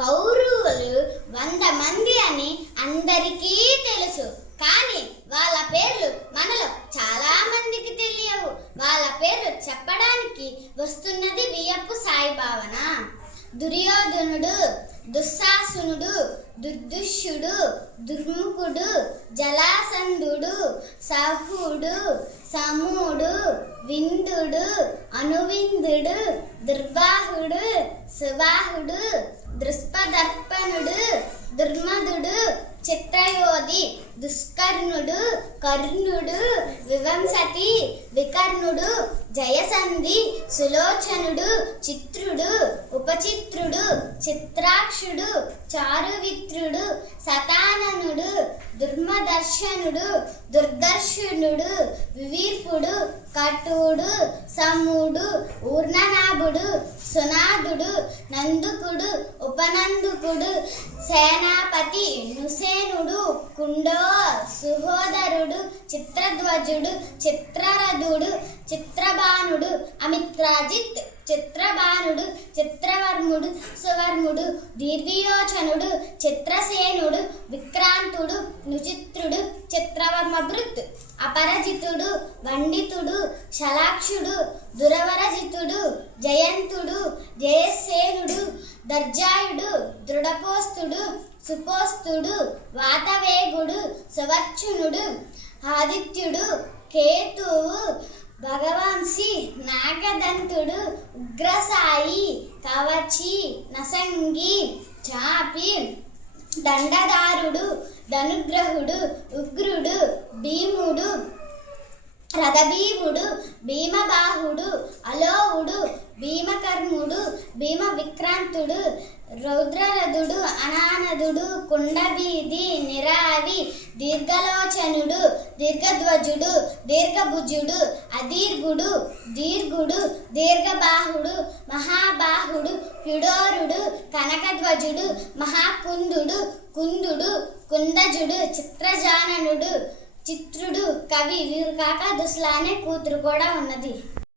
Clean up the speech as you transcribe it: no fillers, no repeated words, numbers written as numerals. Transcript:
కౌరవులు 100 మంది అని అందరికీ తెలుసు. కానీ వాళ్ళ పేర్లు మనలో చాలా మందికి తెలియవు. వాళ్ళ పేర్లు చెప్పడానికి వస్తున్నది వియప్పు సాయిభావన. దుర్యోధనుడు, దుశ్శాసనుడు, దుర్దుష్యుడు, దుర్ముఖుడు, జలాసంధుడు, సహుడు, సముడు, విందుడు, అనువిందుడు, దుర్బాహుడు, సుబాహుడు, దృష్పదర్పణుడు, దుర్మధుడు, చిత్రయోధి, దుష్కర్ణుడు, కర్ణుడు, వివంశతి, వికర్ణుడు, జయసంధి, సులోచనుడు, చిత్రుడు, ఉపచిత్రుడు, చిత్రాక్షుడు, చారువిత్రుడు, శతాననుడు, దుర్మదర్శనుడు, దుర్దర్శనుడు, వివీర్పుడు, కటుడు, సముడు, ఊర్ణనాభుడు, సునాదుడు, నందుకుడు, ఉపనందుకుడు, సేనాపతి, నుసేనుడు, కుండో, సుహోదరుడు, చిత్రధ్వజుడు, చిత్రరథుడు, చిత్రబాణుడు, అమిత్రాజిత్, చిత్రబాణుడు, చిత్రవర్ముడు, సువర్ముడు, దీర్ఘయోచనుడు, చిత్రసేనుడు, విక్రాంతుడు, నుచిత్రుడు, చిత్రవర్మభృత్, అపరజితుడు, వండితుడు, శలాక్షుడు, దురవరజితుడు, జయంతుడు, జయసేనుడు, దర్జాయుడు, దృఢపోస్తుడు, సుపోస్తుడు, వాతవేగుడు, సువర్చునుడు, ఆదిత్యుడు, కేతువు, భగవాంసి, నాగదంతుడు, ఉగ్రసాయి, కవచి, నసంగి, చాపి, దండదారుడు, ధనుగ్రహుడు, ఉగ్రుడు, భీముడు, రథభీముడు, భీమబాహుడు, అలోవుడు, భీమకర్ముడు, భీమ విక్రాంతుడు, రౌద్రరథుడు, అనానదుడు, కుండబీది, నిరావి, దీర్ఘలోచనుడు, దీర్ఘధ్వజుడు, దీర్ఘభుజుడు, అదీర్ఘుడు, దీర్ఘుడు, దీర్ఘబాహుడు, మహాబాహుడు, ప్యుడోరుడు, కనకధ్వజుడు, మహాకుందుడు, కుందుడు, కుందజుడు, చిత్రజాననుడు, చిత్రుడు, కవి. వీరు కాక దుస్లా అనే కూతురు కూడా ఉన్నది.